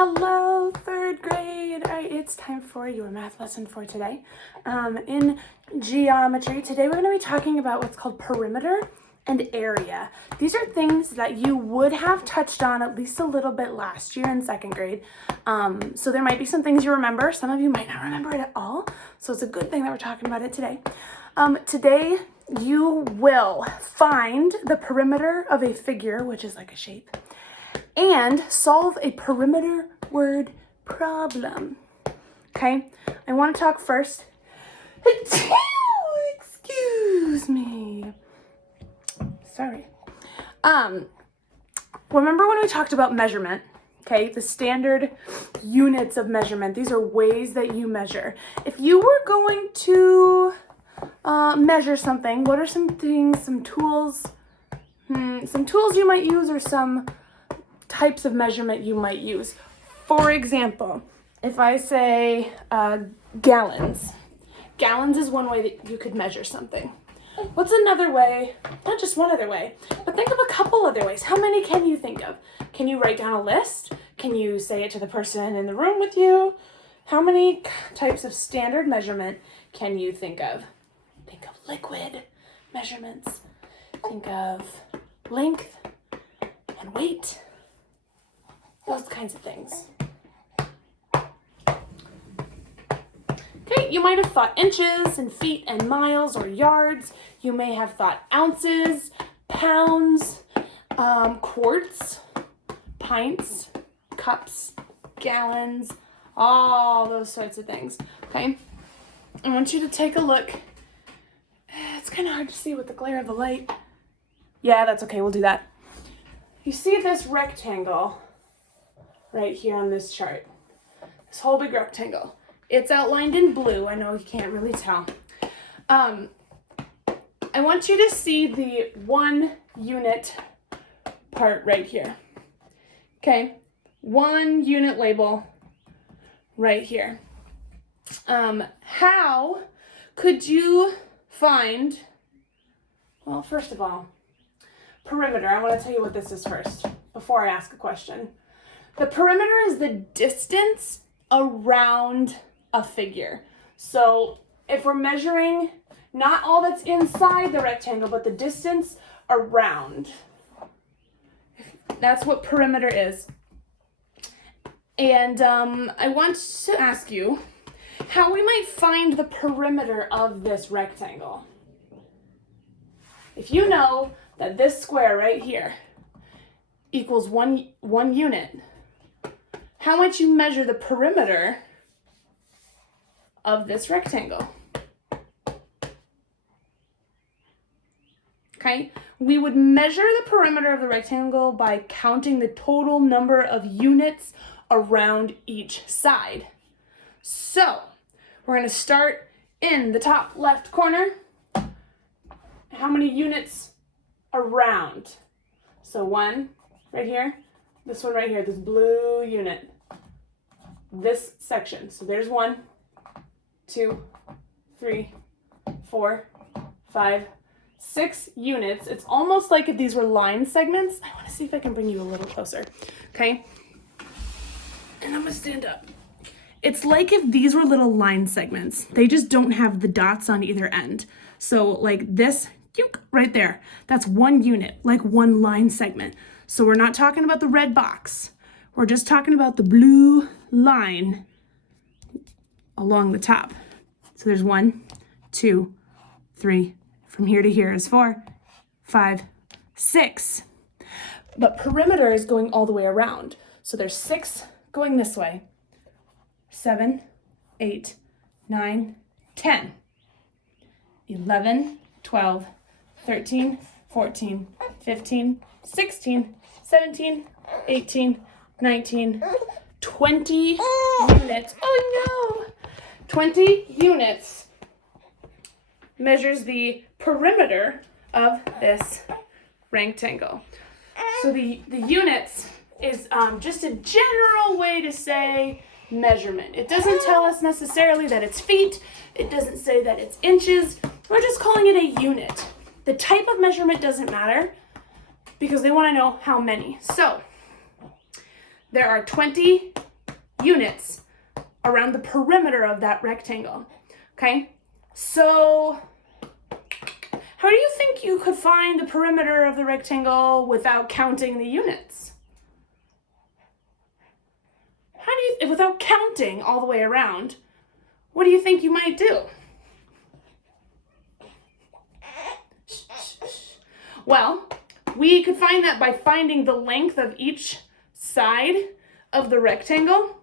Hello, third grade. All right, it's time for your math lesson for today. In geometry, today we're going to be talking about what's called perimeter and area. These are things that you would have touched on at least a little bit last year in second grade. So there might be some things you remember. Some of you might not remember it at all. So it's a good thing that we're talking about it today. Today you will find the perimeter of a figure, which is like a shape, and solve a perimeter word problem. Okay, I want to talk first. Excuse me. Sorry. Remember when we talked about measurement? Okay, the standard units of measurement. These are ways that you measure. If you were going to measure something, what are some things, some tools? Some tools you might use, or some types of measurement you might use. For example, if I say gallons. Gallons is one way that you could measure something. What's another way? Not just one other way, but think of a couple other ways. How many can you think of? Can you write down a list? Can you say it to the person in the room with you? How many types of standard measurement can you think of? Think of liquid measurements. Think of length and weight. Those kinds of things. Okay, you might have thought inches and feet and miles or yards. You may have thought ounces, pounds, quarts, pints, cups, gallons, all those sorts of things. Okay, I want you to take a look. It's kind of hard to see with the glare of the light. Yeah, that's okay, we'll do that. You see this rectangle right here on this chart. This whole big rectangle. It's outlined in blue. I know you can't really tell. I want you to see the 1 unit part right here. Okay, 1 unit label right here. How could you find, well, first of all, perimeter. I want to tell you what this is first before I ask a question. The perimeter is the distance around a figure. So if we're measuring not all that's inside the rectangle, but the distance around, that's what perimeter is. And I want to ask you how we might find the perimeter of this rectangle. If you know that this square right here equals one unit, how might you measure the perimeter of this rectangle? Okay, we would measure the perimeter of the rectangle by counting the total number of units around each side. So, we're going to start in the top left corner. How many units around? So 1 right here, this one right here, this blue unit, this section. So there's 1, 2, 3, 4, 5, 6 units. It's almost like if these were line segments. I want to see if I can bring you a little closer. Okay. And I'm going to stand up. It's like if these were little line segments. They just don't have the dots on either end. So like this right there, that's 1 unit, like 1 line segment. So we're not talking about the red box. We're just talking about the blue line along the top. So there's 1, 2, 3. From here to here is 4, 5, 6. But perimeter is going all the way around. So there's 6 going this way. 7, 8, 9, 10, 11, 12, 13, 14, 15, 16, 17, 18, 19, 20 units. Oh no! 20 units measures the perimeter of this rectangle. So the units is just a general way to say measurement. It doesn't tell us necessarily that it's feet. It doesn't say that it's inches. We're just calling it a unit. The type of measurement doesn't matter because they want to know how many. So there are 20 units around the perimeter of that rectangle. Okay, so how do you think you could find the perimeter of the rectangle without counting the units? Without counting all the way around, what do you think you might do? Well, we could find that by finding the length of each side of the rectangle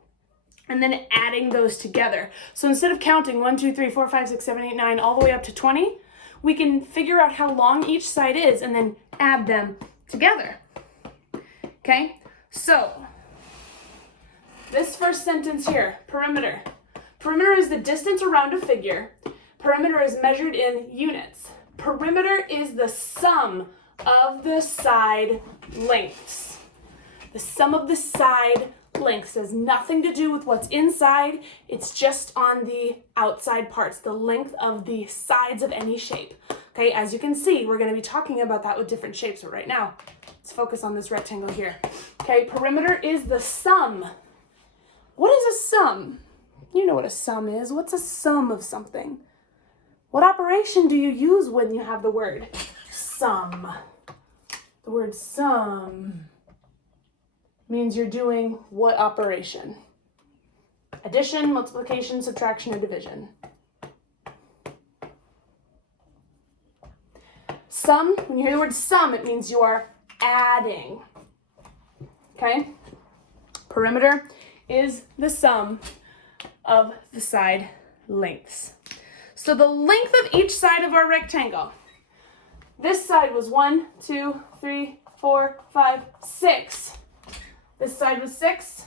and then adding those together. So instead of counting 1, 2, 3, 4, 5, 6, 7, 8, 9 all the way up to 20, we can figure out how long each side is and then add them together. Okay, so this first sentence here, perimeter. Perimeter is the distance around a figure. Perimeter is measured in units. Perimeter is the sum of the side lengths. The sum of the side lengths has nothing to do with what's inside. It's just on the outside parts, the length of the sides of any shape. Okay, as you can see, we're going to be talking about that with different shapes, but right now, let's focus on this rectangle here. Okay, perimeter is the sum. What is a sum? You know what a sum is. What's a sum of something? What operation do you use when you have the word sum? The word sum means you're doing what operation? Addition, multiplication, subtraction, or division. Sum, when you hear the word sum, it means you are adding. Okay? Perimeter is the sum of the side lengths. So the length of each side of our rectangle. This side was 1, 2, 3, 4, 5, 6. This side was 6.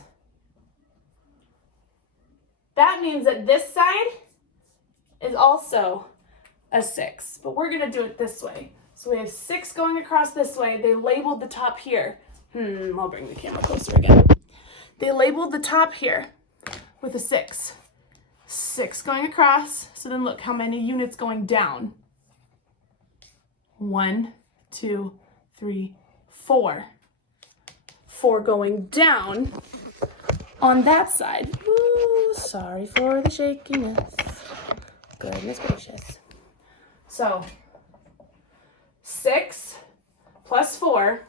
That means that this side is also a 6. But we're going to do it this way. So we have 6 going across this way. They labeled the top here. I'll bring the camera closer again. They labeled the top here with a 6. 6 going across. So then look how many units going down. 1, 2, 3, 4. 4 going down on that side. Ooh, sorry for the shakiness. Goodness gracious. So 6 plus 4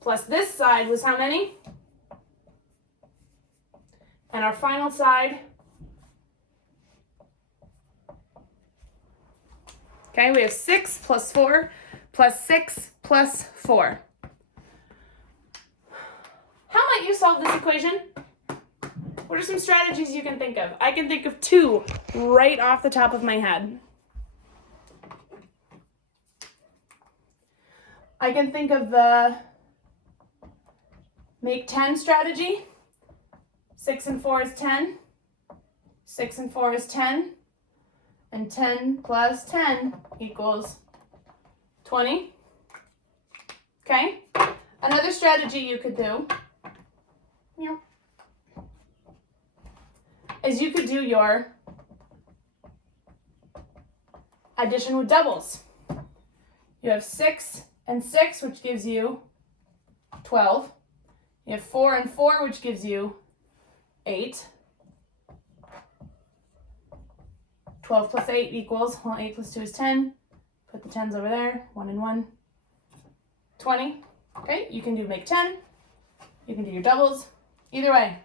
plus this side was how many? And our final side, okay, we have 6 plus 4 plus 6 plus 4. How might you solve this equation? What are some strategies you can think of? I can think of 2 right off the top of my head. I can think of the make 10 strategy. 6 and 4 is 10. 6 and 4 is 10. And 10 plus 10 equals 20. Okay? Another strategy you could do is you could do your addition with doubles. You have 6 and 6, which gives you 12. You have 4 and 4, which gives you 8. 12 plus 8 equals, well, 8 plus 2 is 10. Put the 10s over there, 1 and 1. 20. Okay, you can do make 10. You can do your doubles. Either way.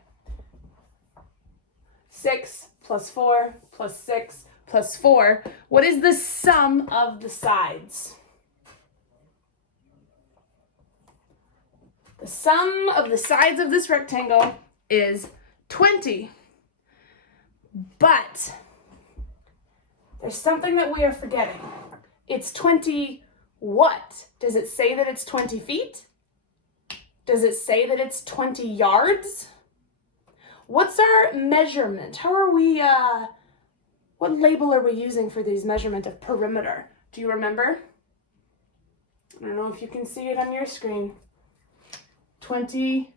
6 plus 4 plus 6 plus 4. What is the sum of the sides? The sum of the sides of this rectangle is 20. But there's something that we are forgetting. It's 20 what? Does it say that it's 20 feet? Does it say that it's 20 yards? What's our measurement? How are we, what label are we using for these measurement of perimeter? Do you remember? I don't know if you can see it on your screen. 20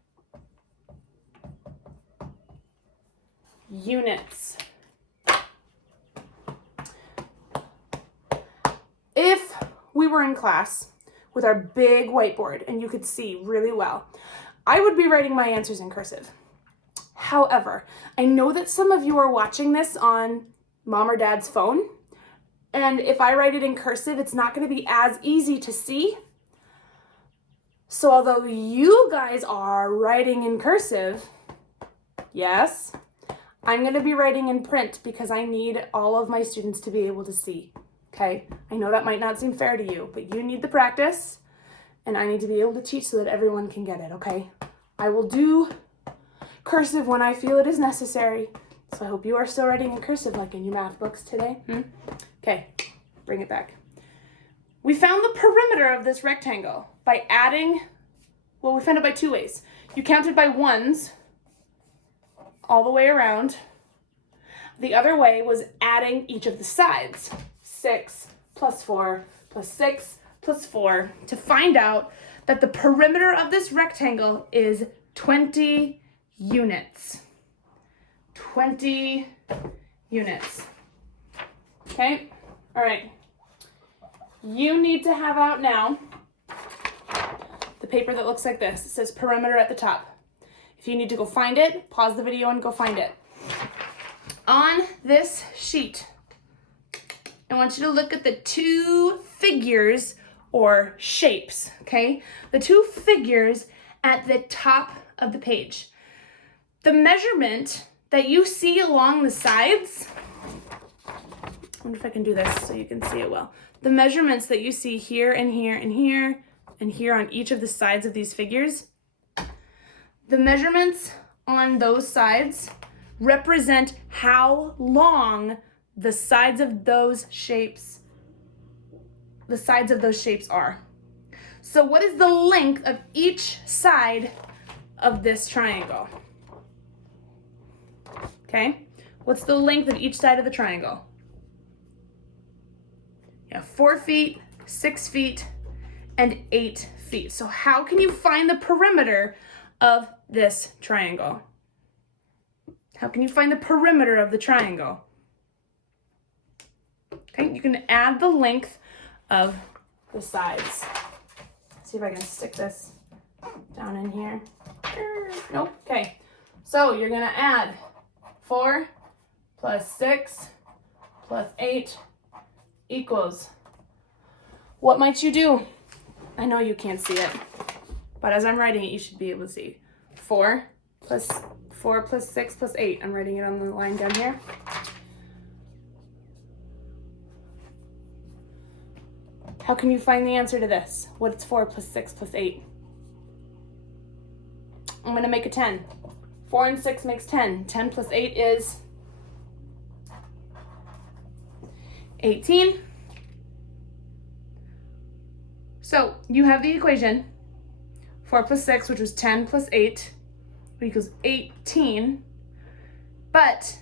units. If we were in class with our big whiteboard and you could see really well, I would be writing my answers in cursive. However, I know that some of you are watching this on mom or dad's phone, and if I write it in cursive, it's not going to be as easy to see. So although you guys are writing in cursive, yes, I'm going to be writing in print because I need all of my students to be able to see, okay? I know that might not seem fair to you, but you need the practice, and I need to be able to teach so that everyone can get it, okay? I will do cursive when I feel it is necessary. So I hope you are still writing in cursive like in your math books today. Okay, bring it back. We found the perimeter of this rectangle by adding, well, we found it by two ways. You counted by ones all the way around. The other way was adding each of the sides. 6 plus 4 plus 6 plus 4 to find out that the perimeter of this rectangle is 20 units. 20 units. Okay, all right. You need to have out now the paper that looks like this. It says perimeter at the top. If you need to go find it, pause the video and go find it. On this sheet, I want you to look at the two figures or shapes, okay? The two figures at the top of the page. The measurement that you see along the sides, I wonder if I can do this so you can see it well. The measurements that you see here and here and here and here on each of the sides of these figures, the measurements on those sides represent how long the sides of those shapes are. So what is the length of each side of this triangle? Okay, what's the length of each side of the triangle? Yeah, 4 feet, 6 feet, and 8 feet. So how can you find the perimeter of this triangle? How can you find the perimeter of the triangle? Okay, you can add the length of the sides. Let's see if I can stick this down in here. Nope, okay. So you're gonna add 4 plus 6 plus 8 equals, what might you do? I know you can't see it, but as I'm writing it, you should be able to see. 4 plus 6 plus 8. I'm writing it on the line down here. How can you find the answer to this? What's 4 plus 6 plus 8? I'm going to make a 10. 4 and 6 makes 10. 10 plus 8 is 18. So you have the equation 4 plus 6, which was 10 plus 8, equals 18. But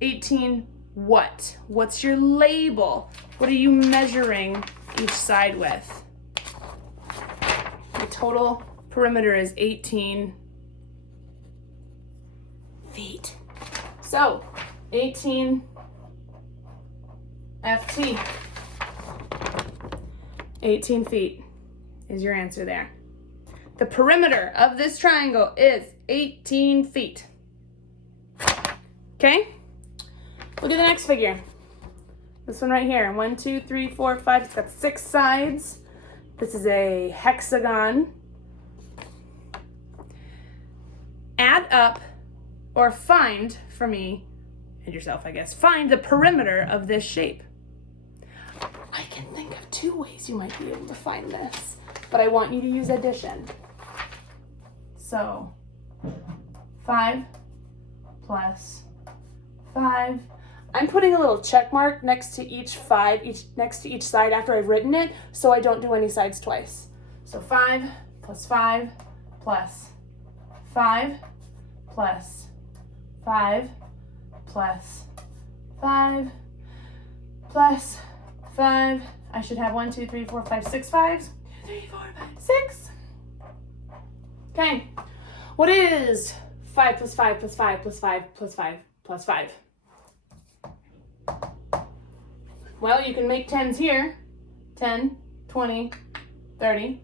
18 what? What's your label? What are you measuring each side with? The total perimeter is 18 feet. So 18 FT. 18 feet is your answer there. The perimeter of this triangle is 18 feet. Okay? Look at the next figure. This one right here. 1, 2, 3, 4, 5. It's got 6 sides. This is a hexagon. Add up or find for me, and yourself, I guess, find the perimeter of this shape. I can think of 2 ways you might be able to find this, but I want you to use addition. So 5 plus 5. I'm putting a little check mark next to each 5, next to each side after I've written it, so I don't do any sides twice. So 5 plus 5 plus 5 plus 5 plus 5 plus 5. I should have 1, 2, 3, 4, 5, 6 5s. 2, 3, 4, 5, 6. Okay. What is 5 plus 5 plus 5 plus 5 plus 5 plus 5? Well, you can make 10s here. 10, 20, 30.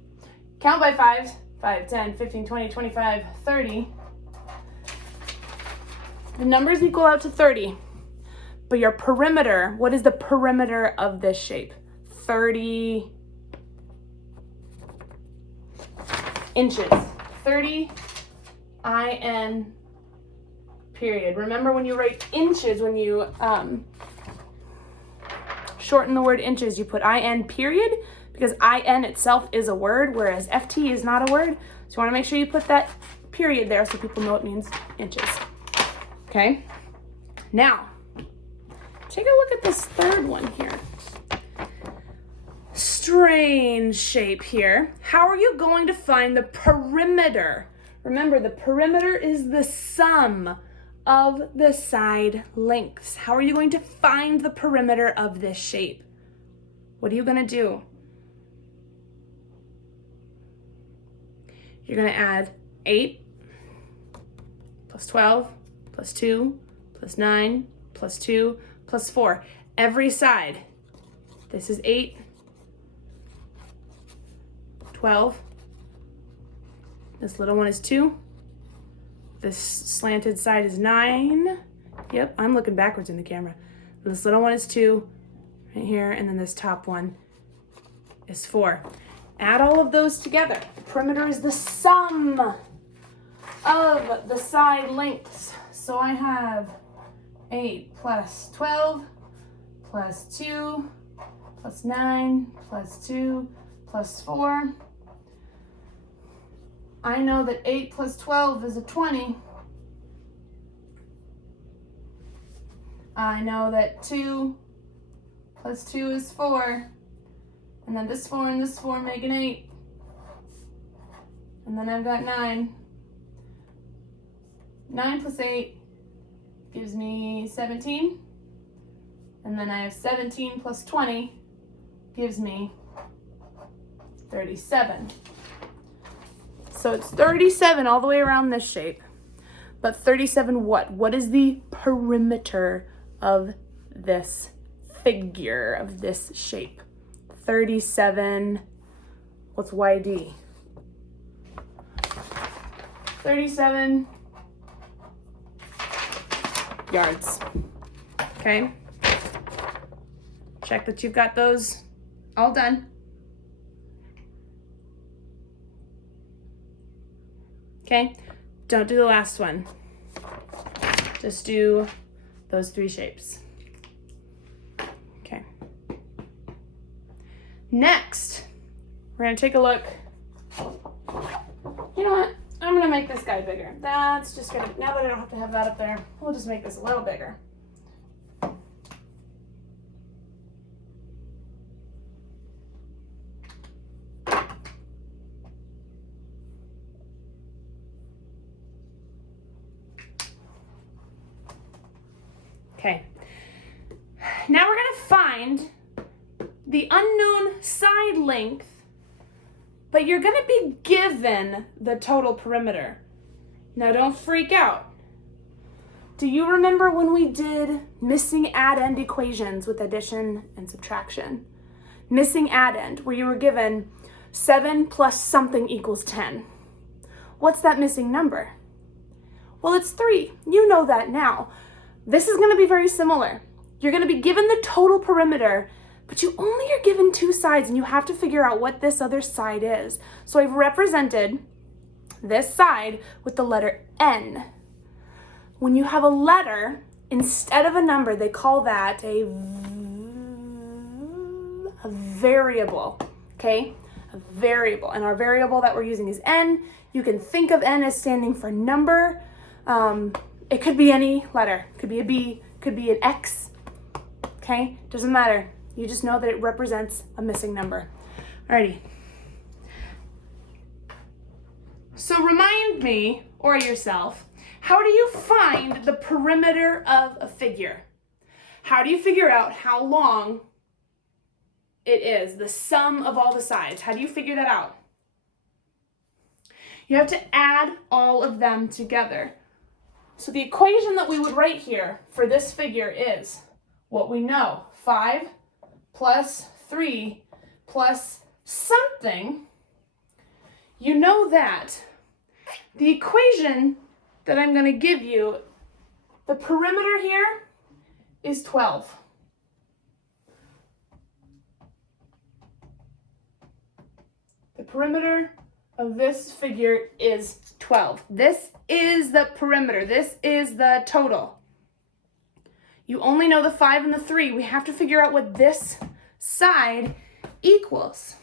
Count by 5s. 5, 10, 15, 20, 25, 30. The numbers equal out to 30. But your perimeter, what is the perimeter of this shape? 30 inches. 30 IN period. Remember when you write inches, when you shorten the word inches, you put IN period because IN itself is a word, whereas FT is not a word. So you want to make sure you put that period there so people know it means inches. Okay? Now, take a look at this third one here. Strange shape here. How are you going to find the perimeter? Remember, the perimeter is the sum of the side lengths. How are you going to find the perimeter of this shape? What are you going to do? You're going to add 8 plus 12 plus 2 plus 9 plus 2 plus 4. Every side. This is 8, 12. This little one is 2. This slanted side is 9. Yep, I'm looking backwards in the camera. This little one is 2 right here, and then this top one is 4. Add all of those together. The perimeter is the sum of the side lengths. So I have 8 plus 12 plus 2 plus 9 plus 2 plus 4. I know that 8 plus 12 is a 20. I know that 2 plus 2 is 4. And then this 4 and this 4 make an 8. And then I've got 9. 9 plus 8 gives me 17. And then I have 17 plus 20 gives me 37. So it's 37 all the way around this shape. But 37 what? What is the perimeter of this figure, of this shape? 37, what's YD? 37 yards. Okay? Check that you've got those all done. Okay? Don't do the last one. Just do those 3 shapes. Okay. Next, we're gonna take a look. You know what? I'm gonna make this guy bigger. That's just gonna, now that I don't have to have that up there, we'll just make this a little bigger. Okay, now we're gonna find the unknown side length, but you're gonna be given the total perimeter. Now don't freak out. Do you remember when we did missing addend equations with addition and subtraction? Missing addend, where you were given 7 plus something equals 10. What's that missing number? Well, it's 3. You know that now. This is going to be very similar. You're going to be given the total perimeter, but you only are given 2 sides, and you have to figure out what this other side is. So I've represented this side with the letter N. When you have a letter instead of a number, they call that a variable, okay? A variable. And our variable that we're using is N. You can think of N as standing for number. It could be any letter. It could be a B, could be an X, okay? Doesn't matter. You just know that it represents a missing number. Alrighty. So remind me, or yourself, how do you find the perimeter of a figure? How do you figure out how long it is, the sum of all the sides? How do you figure that out? You have to add all of them together. So the equation that we would write here for this figure is what we know. 5 plus 3 plus something. You know that the equation that I'm going to give you The perimeter here is 12. The perimeter of this figure is 12. This is the perimeter. This is the total. You only know the 5 and the 3. We have to figure out what this side equals.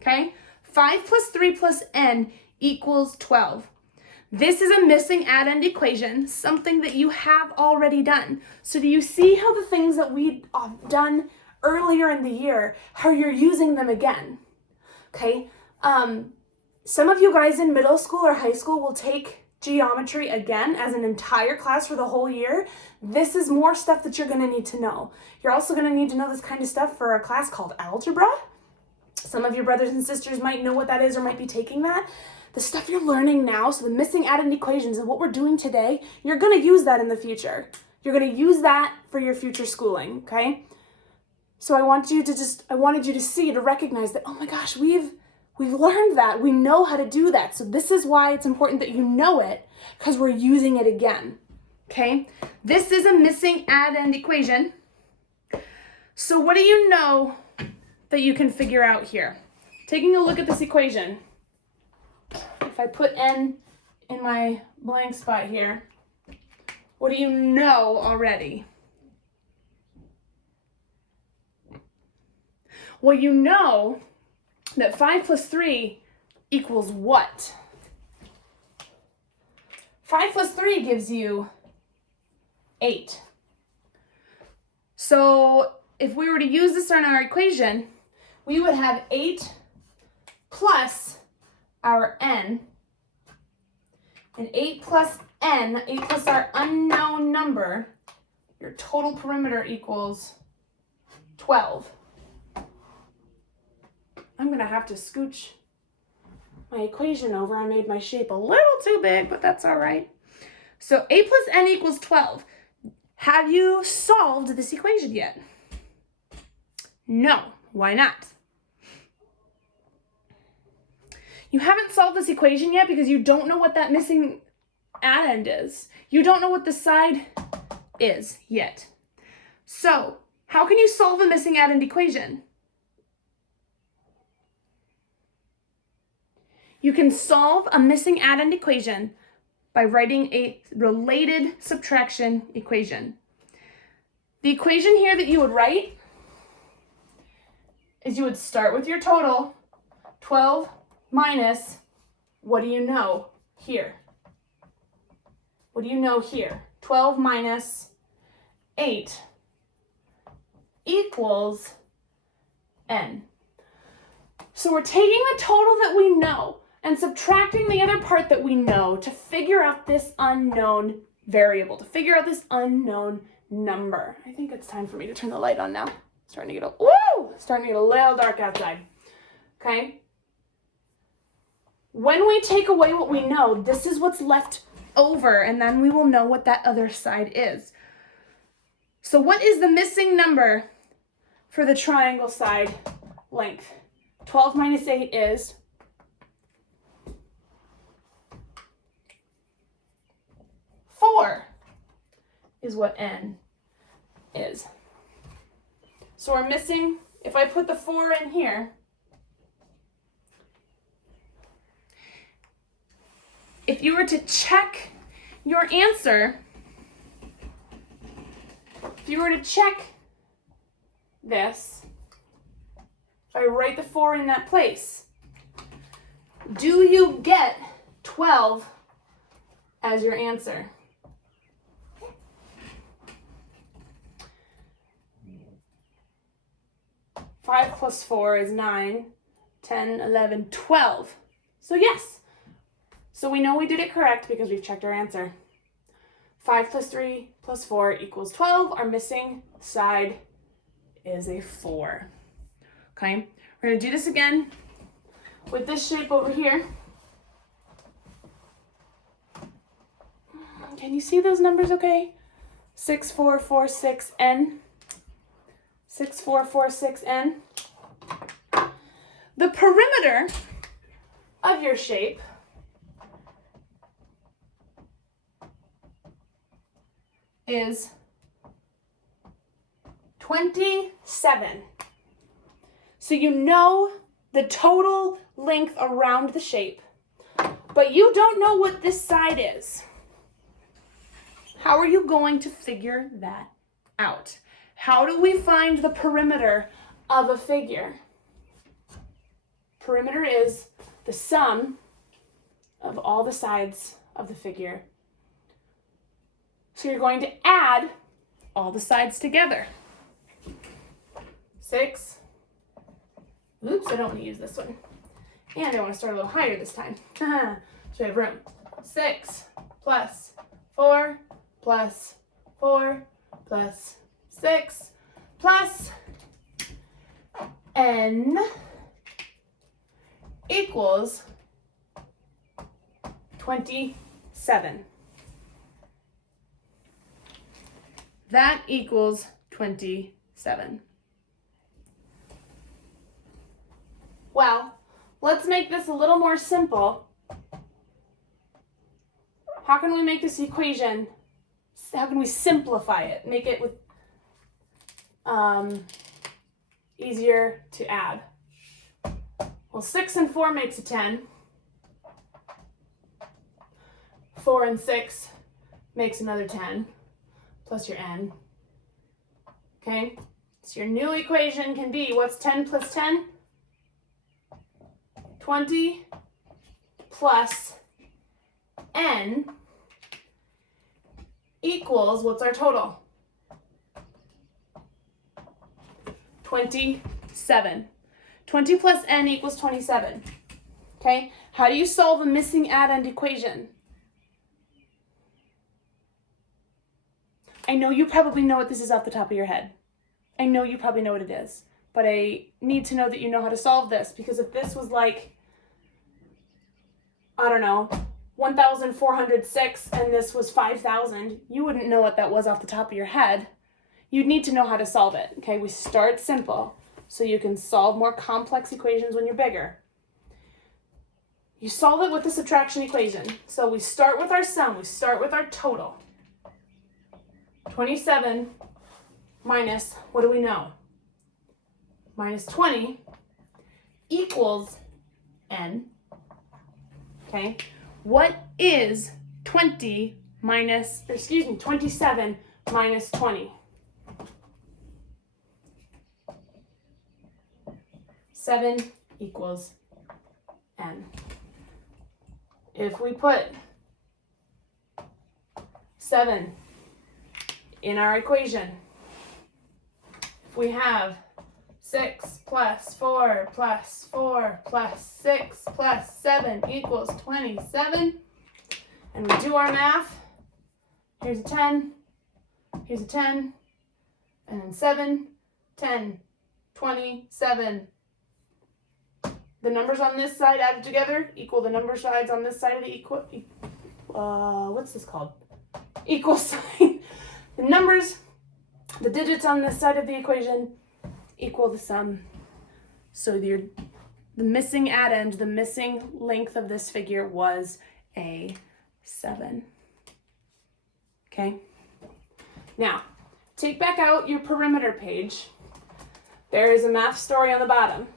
Okay? 5 plus 3 plus n equals 12. This is a missing addend equation, something that you have already done. So do you see how the things that we've done earlier in the year, how you're using them again? Okay? Some of you guys in middle school or high school will take geometry again as an entire class for the whole year. This is more stuff that you're going to need to know. You're also going to need to know this kind of stuff for a class called algebra. Some of your brothers and sisters might know what that is or might be taking that. The stuff you're learning now, so the missing addend equations and what we're doing today, you're going to use that in the future. You're going to use that for your future schooling, okay? So I wanted you to see, to recognize that, oh my gosh, we've learned that. We know how to do that. So this is why it's important that you know it, because we're using it again, okay? This is a missing addend equation. So what do you know that you can figure out here? Taking a look at this equation, if I put n in my blank spot here, what do you know already? Well, you know that 5 plus 3 equals what? 5 plus 3 gives you 8. So if we were to use this in our equation, we would have 8 plus our n, and 8 plus n, 8 plus our unknown number, your total perimeter equals 12. I'm going to have to scooch my equation over. I made my shape a little too big, but that's all right. So 8 plus n equals 12. Have you solved this equation yet? No. Why not? You haven't solved this equation yet because you don't know what that missing addend is. You don't know what the side is yet. So, how can you solve a missing addend equation? You can solve a missing addend equation by writing a related subtraction equation. The equation here that you would write is you would start with your total, 12 minus, what do you know here? What do you know here? 12 minus 8 equals n. So we're taking the total that we know and subtracting the other part that we know to figure out this unknown variable, to figure out this unknown number. I think it's time for me to turn the light on now. Starting to get a little dark outside. Okay? When we take away what we know, this is what's left over, and then we will know what that other side is. So what is the missing number for the triangle side length? 12 minus 8 is 4 is what n is. So we're missing, if I put the 4 in here, if you were to check your answer, if you were to check this, if I write the 4 in that place, do you get 12 as your answer? Five plus 4 is 9, 10, 11, 12. So yes. So we know we did it correct because we've checked our answer. 5 plus 3 plus 4 equals 12. Our missing side is a 4. Okay, we're going to do this again with this shape over here. Can you see those numbers okay? 6, 4, 4, 6, n. 6, 4, 4, 6, n. The perimeter of your shape is 27. So you know the total length around the shape, but you don't know what this side is. How are you going to figure that out? How do we find the perimeter of a figure? Perimeter is the sum of all the sides of the figure. So you're going to add all the sides together. 6. Oops, I don't want to use this one. And I want to start a little higher this time. So we have room. 6 plus 4 plus 4 plus 6 plus n equals 27. That equals 27. Well, let's make this a little more simple. How can we make this equation, how can we simplify it? Make it with easier to add. Well, 6 and 4 makes a 10. 4 and 6 makes another 10, plus your n. Okay, so your new equation can be, what's 10 plus 10? 20 plus n equals, what's our total? 27. 20 plus n equals 27. Okay, how do you solve a missing addend equation? I know you probably know what this is off the top of your head. I know you probably know what it is, but I need to know that you know how to solve this, because if this was like, I don't know, 1,406 and this was 5,000, you wouldn't know what that was off the top of your head. You'd need to know how to solve it. Okay, we start simple so you can solve more complex equations when you're bigger. You solve it with the subtraction equation. So we start with our sum, we start with our total. 27 minus, what do we know? Minus 20 equals n. Okay, what is 27 minus 20? 7 equals n. If we put 7 in our equation, if we have 6 plus 4 plus 4 plus 6 plus 7 equals 27, and we do our math, here's a 10, here's a 10, and then 7, 10, 27. The numbers on this side added together equal the number sides on this side of the what's this called? Equal sign. The numbers, the digits on this side of the equation equal the sum. So the missing addend, the missing length of this figure was a 7. Okay? Now, take back out your perimeter page. There is a math story on the bottom.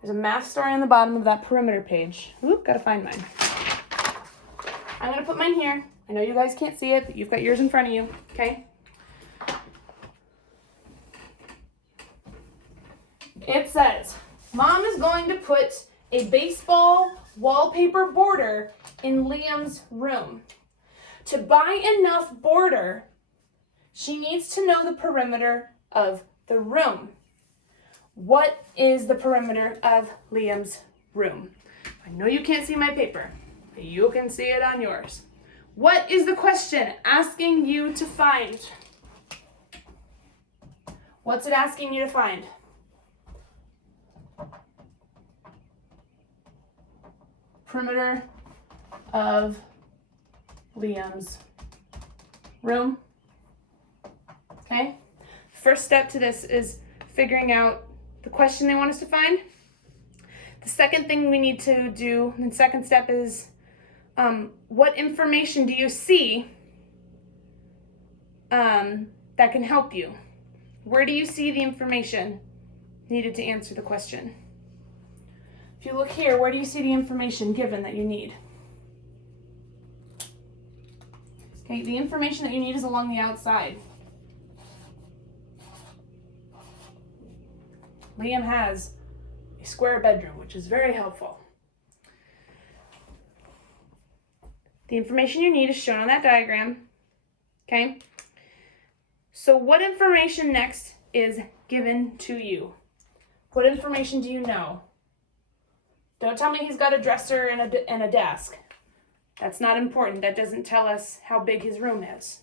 There's a math story on the bottom of that perimeter page. Oop, gotta find mine. I'm gonna put mine here. I know you guys can't see it, but you've got yours in front of you, okay? It says, Mom is going to put a baseball wallpaper border in Liam's room. To buy enough border, she needs to know the perimeter of the room. What is the perimeter of Liam's room? I know you can't see my paper, but you can see it on yours. What is the question asking you to find? What's it asking you to find? Perimeter of Liam's room. Okay? First step to this is figuring out the question they want us to find. The second thing we need to do, the second step is what information do you see that can help you? Where do you see the information needed to answer the question? If you look here, where do you see the information given that you need? Okay, the information that you need is along the outside. Liam has a square bedroom, which is very helpful. The information you need is shown on that diagram. Okay? So what information next is given to you? What information do you know? Don't tell me he's got a dresser and a desk. That's not important. That doesn't tell us how big his room is.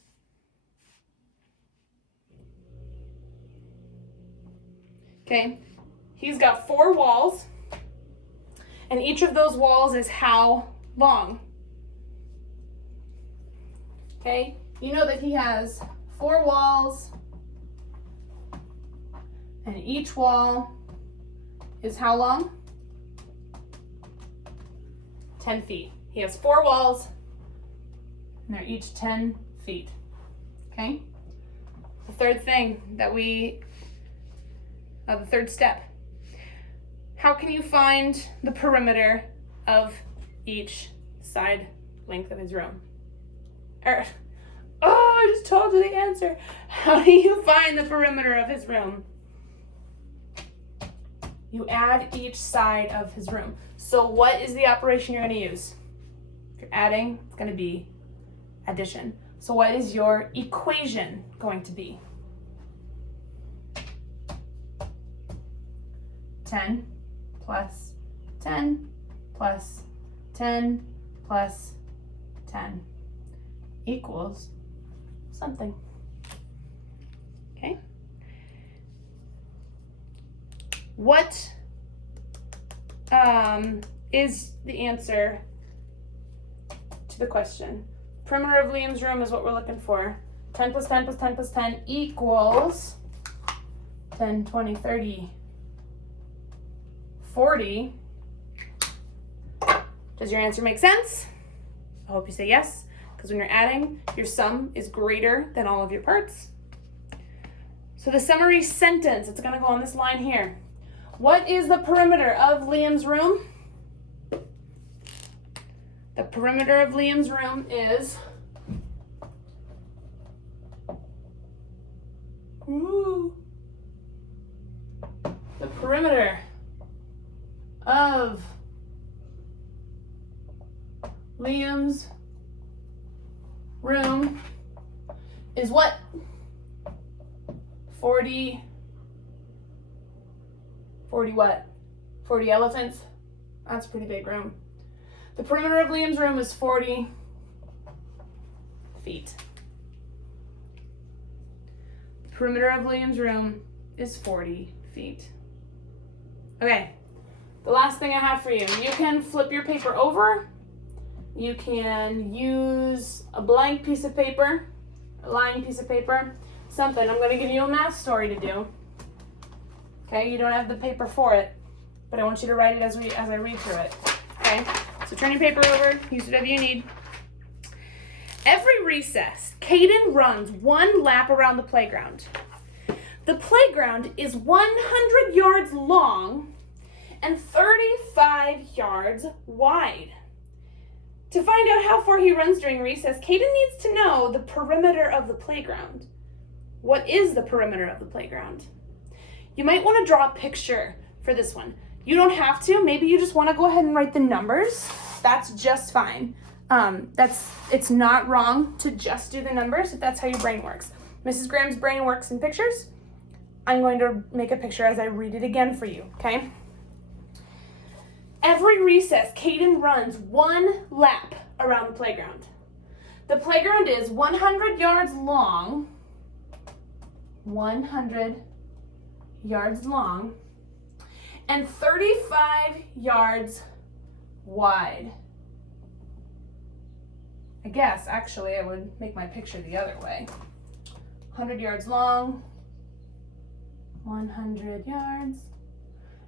Okay, he's got 4 walls, and each of those walls is how long? Okay, you know that he has 4 walls, and each wall is how long? 10 feet. He has 4 walls, and they're each 10 feet. Okay? The third thing that the third step. How can you find the perimeter of each side length of his room? I just told you the answer. How do you find the perimeter of his room? You add each side of his room. So what is the operation you're going to use? If you're adding, it's going to be addition. So what is your equation going to be? 10 plus 10 plus 10 plus 10 equals something. Okay? What is the answer to the question? Perimeter of Liam's room is what we're looking for. 10 plus 10 plus 10 plus 10 equals 10, 20, 30, 40. Does your answer make sense? I hope you say yes, because when you're adding, your sum is greater than all of your parts. So the summary sentence, it's going to go on this line here. What is the perimeter of Liam's room? The perimeter of Liam's room is the perimeter of Liam's room is what? 40 what? 40 elephants? That's a pretty big room. The perimeter of Liam's room is 40 feet. The perimeter of Liam's room is 40 feet. Okay, the last thing I have for you. You can flip your paper over. You can use a blank piece of paper, a lined piece of paper, something. I'm going to give you a math story to do. Okay, you don't have the paper for it, but I want you to write it as I read through it. Okay, so turn your paper over, use whatever you need. Every recess, Caden runs 1 lap around the playground. The playground is 100 yards long and 35 yards wide. To find out how far he runs during recess, Caden needs to know the perimeter of the playground. What is the perimeter of the playground? You might want to draw a picture for this one. You don't have to. Maybe you just want to go ahead and write the numbers. That's just fine. It's not wrong to just do the numbers if that's how your brain works. Mrs. Graham's brain works in pictures. I'm going to make a picture as I read it again for you, okay? Every recess, Caden runs 1 lap around the playground. The playground is 100 yards long, 100 yards long, and 35 yards wide. I guess, actually, I would make my picture the other way. 100 yards long, 100 yards,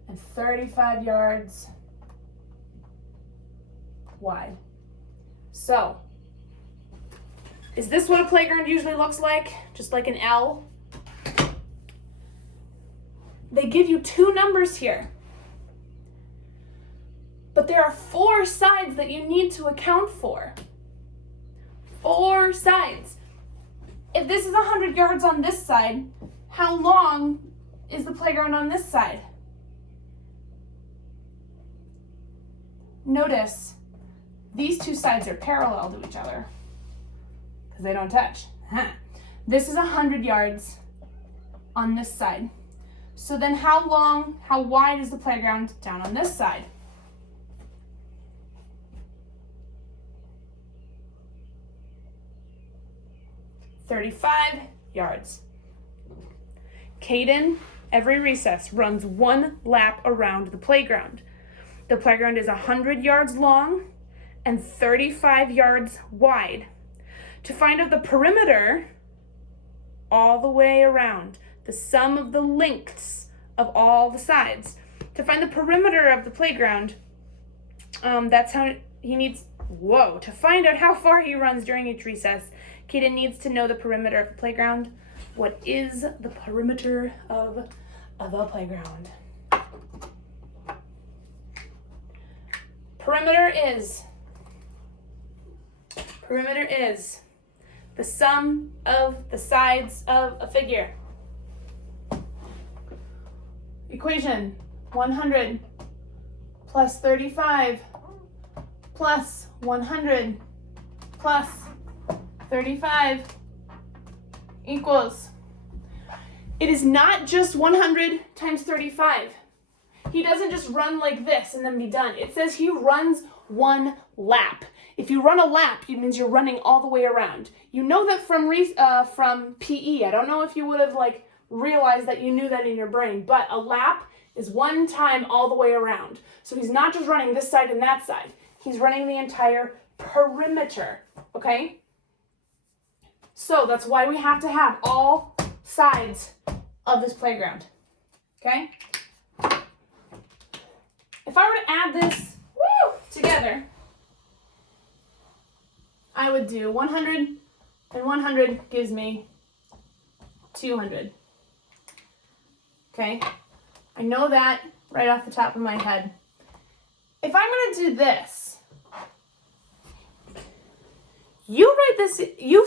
and 35 yards wide. So, is this what a playground usually looks like? Just like an L? They give you 2 numbers here. But there are 4 sides that you need to account for. 4 sides. If this is 100 yards on this side, how long is the playground on this side? Notice, these 2 sides are parallel to each other because they don't touch. This is 100 yards on this side. So then how wide is the playground down on this side? "35 yards. Caden, every recess, runs 1 lap around the playground. The playground is 100 yards long and 35 yards wide. To find out the perimeter all the way around, the sum of the lengths of all the sides. To find the perimeter of the playground, that's how he needs, to find out how far he runs during each recess, Caden needs to know the perimeter of the playground. What is the perimeter of the playground? Perimeter is the sum of the sides of a figure. Equation: 100 plus 35 plus 100 plus 35 equals. It is not just 100 times 35. He doesn't just run like this and then be done. It says he runs 1 lap. If you run a lap, it means you're running all the way around. You know that from PE. I don't know if you would have realized that you knew that in your brain, but a lap is 1 time all the way around. So he's not just running this side and that side. He's running the entire perimeter, okay? So that's why we have to have all sides of this playground, okay? If I were to add this together, I would do 100 and 100 gives me 200. Okay? I know that right off the top of my head. If I'm going to do this, you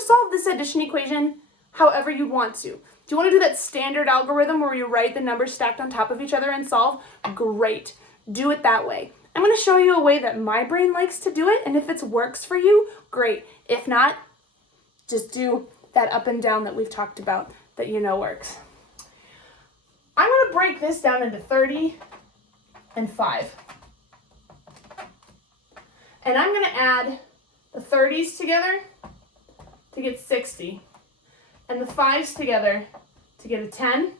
solve this addition equation however you want to. Do you want to do that standard algorithm where you write the numbers stacked on top of each other and solve? Great. Do it that way. I'm going to show you a way that my brain likes to do it, and if it works for you, great. If not, just do that up and down that we've talked about that you know works. I'm going to break this down into 30 and 5. And I'm going to add the 30s together to get 60, and the 5s together to get a 10.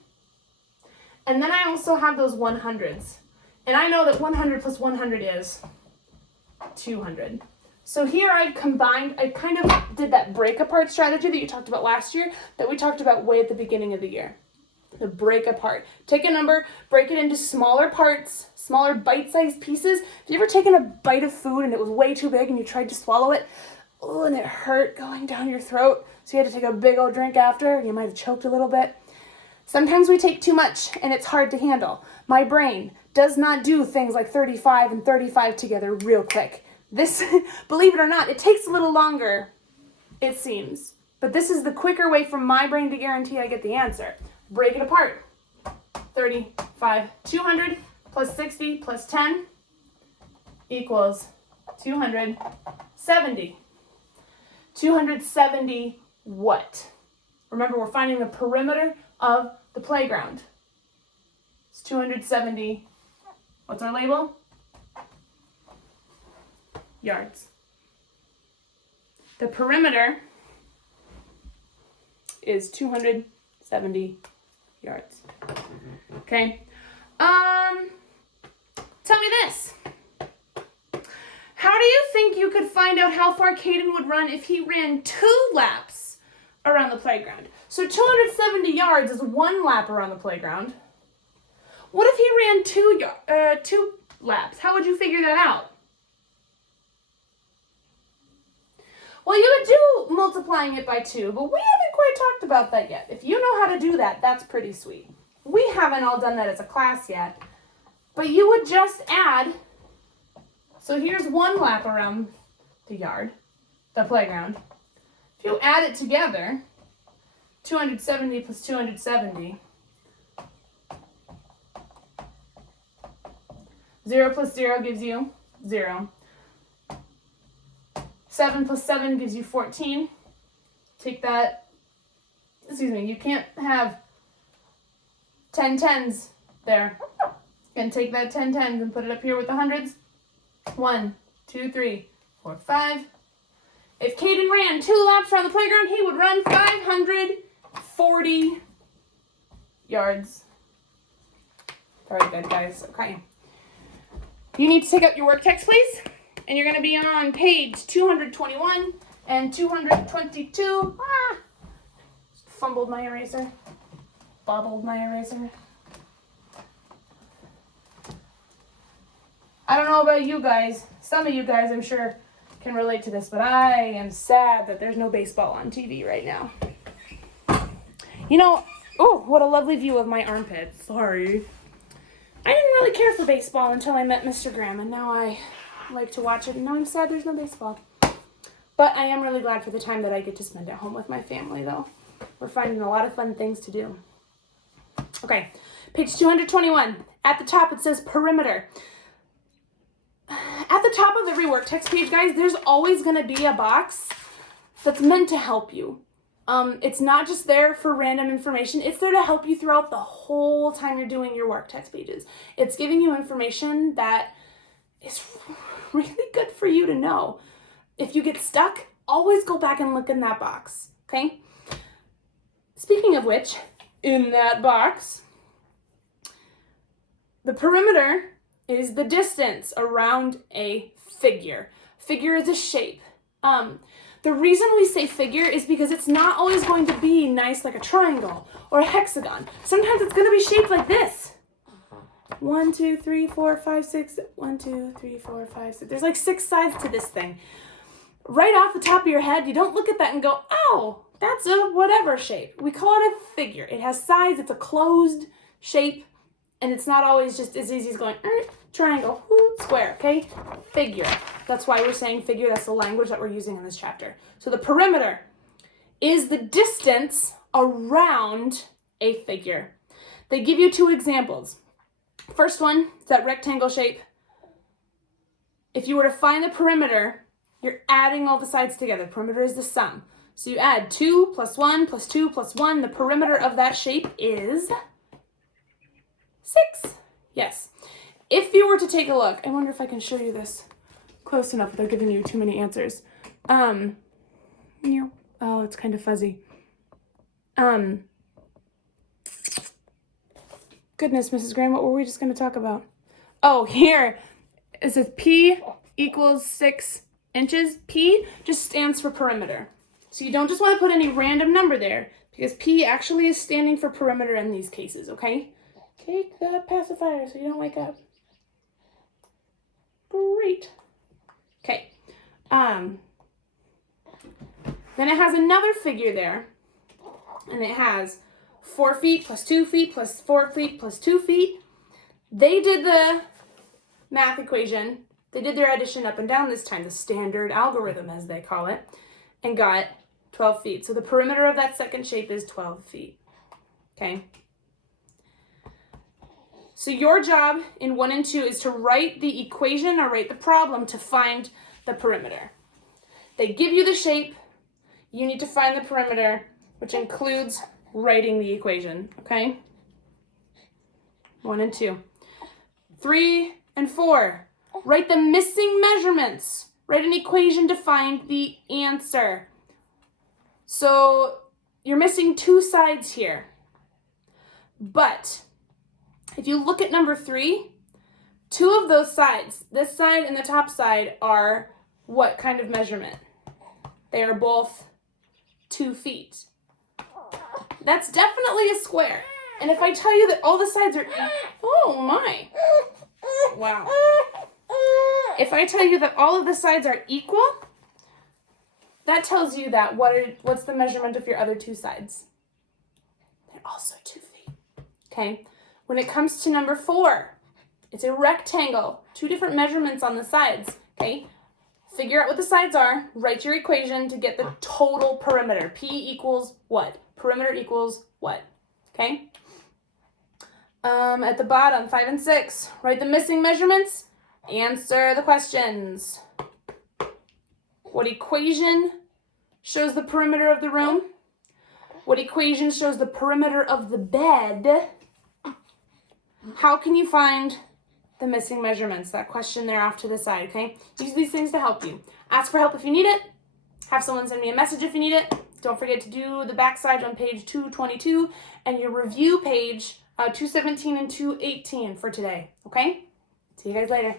And then I also have those 100s. And I know that 100 plus 100 is 200. So here I kind of did that break apart strategy that you talked about last year, that we talked about way at the beginning of the year. The break apart. Take a number, break it into smaller parts, smaller bite-sized pieces. Have you ever taken a bite of food and it was way too big and you tried to swallow it? Oh, and it hurt going down your throat, so you had to take a big old drink after. You might have choked a little bit. Sometimes we take too much and it's hard to handle. My brain does not do things like 35 and 35 together real quick. This, believe it or not, it takes a little longer, it seems. But this is the quicker way for my brain to guarantee I get the answer. Break it apart. 35, 200 plus 60 plus 10 equals 270. 270 what? Remember, we're finding the perimeter of the playground. It's 270, what's our label? Yards. The perimeter is 270 yards. Okay. Tell me this. How do you think you could find out how far Caden would run if he ran 2 laps around the playground? So 270 yards is 1 lap around the playground. What if he ran 2 laps? How would you figure that out? multiplying it by 2, but we haven't quite talked about that yet. If you know how to do that, that's pretty sweet. We haven't all done that as a class yet, but you would just add, so here's one lap around the yard, the playground. If you add it together, 270 plus 270, 0 plus 0 gives you 0. 7 plus 7 gives you 14. Take that, you can't have 10 tens there. You can take that 10 tens and put it up here with the hundreds. 1, 2, 3, 4, 5. If Caden ran 2 laps around the playground, he would run 540 yards. Very good, guys. Okay. You need to take out your work text, please. And you're going to be on page 221 and 222. Fumbled my eraser. Bobbled my eraser. I don't know about you guys. Some of you guys, I'm sure, can relate to this, but I am sad that there's no baseball on TV right now. You know, oh, what a lovely view of my armpits. Sorry. I didn't really care for baseball until I met Mr. Graham, and now I like to watch it, and now I'm sad there's no baseball. But I am really glad for the time that I get to spend at home with my family, though. We're finding a lot of fun things to do. Okay, page 221. At the top, it says perimeter. At the top of every work text page, guys, there's always going to be a box that's meant to help you. It's not just there for random information. It's there to help you throughout the whole time you're doing your work text pages. It's giving you information that is really good for you to know. If you get stuck, always go back and look in that box, okay? Speaking of which, in that box, the perimeter is the distance around a figure. Figure is a shape. The reason we say figure is because it's not always going to be nice like a triangle or a hexagon. Sometimes it's going to be shaped like this. 1, 2, 3, 4, 5, 6. 1, 2, 3, 4, 5, 6. There's like 6 sides to this thing. Right off the top of your head, you don't look at that and go, oh, that's a whatever shape. We call it a figure. It has sides. It's a closed shape. And it's not always just as easy as going, triangle, square, okay? Figure. That's why we're saying figure. That's the language that we're using in this chapter. So the perimeter is the distance around a figure. They give you 2 examples. First one is that rectangle shape. If you were to find the perimeter, you're adding all the sides together. Perimeter is the sum. So you add 2 plus 1 plus 2 plus 1. The perimeter of that shape is 6. Yes. If you were to take a look, I wonder if I can show you this close enough without giving you too many answers. Oh, it's kind of fuzzy. Goodness, Mrs. Graham, what were we just going to talk about? Oh, here. It says P equals 6 inches. P just stands for perimeter. So you don't just want to put any random number there, because P actually is standing for perimeter in these cases, okay? Take the pacifier so you don't wake up. Great. Okay. Then it has another figure there, and it has 4 feet plus 2 feet plus 4 feet plus 2 feet. They did the math equation. They did their addition up and down this time, the standard algorithm as they call it, and got 12 feet. So the perimeter of that second shape is 12 feet. Okay. So your job in 1 and 2 is to write the equation or write the problem to find the perimeter. They give you the shape. You need to find the perimeter, which includes writing the equation, okay? 1 and 2. 3 and 4. Write the missing measurements. Write an equation to find the answer. So you're missing 2 sides here. But if you look at number 3, 2 of those sides, this side and the top side, are what kind of measurement? They are both 2 feet. That's definitely a square. And if I tell you that all the sides are, oh my, wow. If I tell you that all of the sides are equal, that tells you that what's the measurement of your other two sides? They're also 2 feet. Okay. When it comes to number 4, it's a rectangle. 2 different measurements on the sides. Okay. Figure out what the sides are. Write your equation to get the total perimeter. P equals what? Perimeter equals what? Okay. At the bottom, 5 and 6, write the missing measurements. Answer the questions. What equation shows the perimeter of the room? What equation shows the perimeter of the bed? How can you find the missing measurements? That question there off to the side, okay? Use these things to help you. Ask for help if you need it. Have someone send me a message if you need it. Don't forget to do the backside on page 222 and your review page 217 and 218 for today, okay? See you guys later.